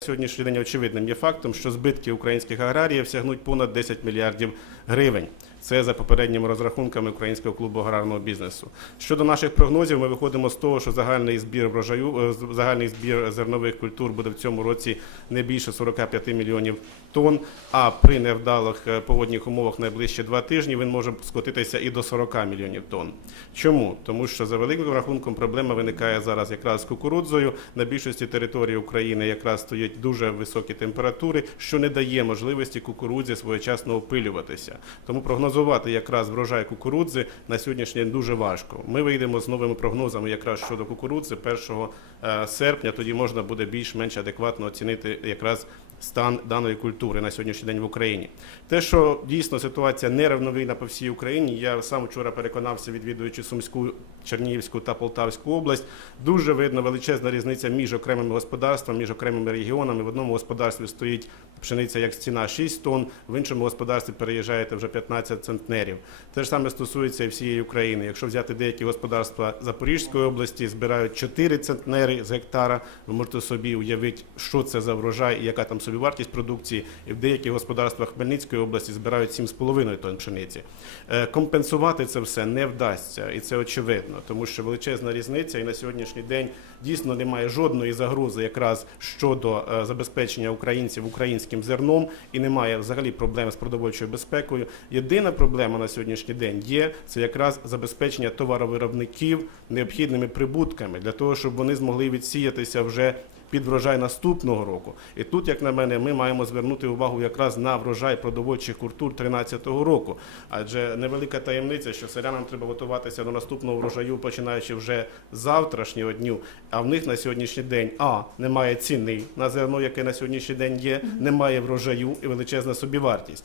Сьогоднішній день очевидним є фактом, що збитки українських аграріїв сягнуть понад 10 мільярдів гривень. Це за попередніми розрахунками українського клубу аграрного бізнесу. Щодо наших прогнозів, ми виходимо з того, що загальний збір врожаю, е, загальний збір зернових культур буде в цьому році не більше 45 мільйонів тонн. А при невдалих е, погодних умовах найближчі два тижні він може скотитися і до 40 мільйонів тонн. Чому? Тому що за великим рахунком проблема виникає зараз якраз з кукурудзою. На більшості території України якраз стоять дуже високі температури, що не дає можливості кукурудзі своєчасно опилюватися. Тому прогнозувати якраз врожай кукурудзи на сьогоднішній день дуже важко. Ми вийдемо з новими прогнозами якраз щодо кукурудзи 1 е, серпня. Тоді можна буде більш-менш адекватно оцінити якраз стан даної культури на сьогоднішній день в Україні. Те, що дійсно ситуація нерівновійна по всій Україні, я сам вчора переконався, відвідуючи Сумську, Чернігівську та Полтавську область. Дуже видно величезна різниця між окремими господарствами, між окремими регіонами. В одному господарстві стоїть пшениця як ціна 6 тонн, в іншому господарстві переїжджаєте вже 15 центнерів. Те ж саме стосується і всієї України. Якщо взяти деякі господарства Запорізької області, збирають 4 центнери з гектара. Ви можете собі уявити, що це за врожай і яка там собівартість продукції. І в деяких господарствах Хмельницької області збирають 7,5 тонн пшениці. Е, Компенсувати це все не вдасться, і це очевидно, тому що величезна різниця, і на сьогоднішній день дійсно немає жодної загрози якраз щодо е, забезпечення українців українським зерном, і немає взагалі проблем з продовольчою безпекою. Єдина проблема на сьогоднішній день є це якраз забезпечення товаровиробників необхідними прибутками для того, щоб вони змогли відсіятися вже під врожай наступного року. І тут, як на мене, ми маємо звернути увагу якраз на врожай продовольчих культур 2013 року. Адже невелика таємниця, що селянам треба готуватися до наступного врожаю, починаючи вже з завтрашнього дню. А в них на сьогоднішній день а немає ціни на зерно, яке на сьогоднішній день є, немає врожаю і величезна собівартість.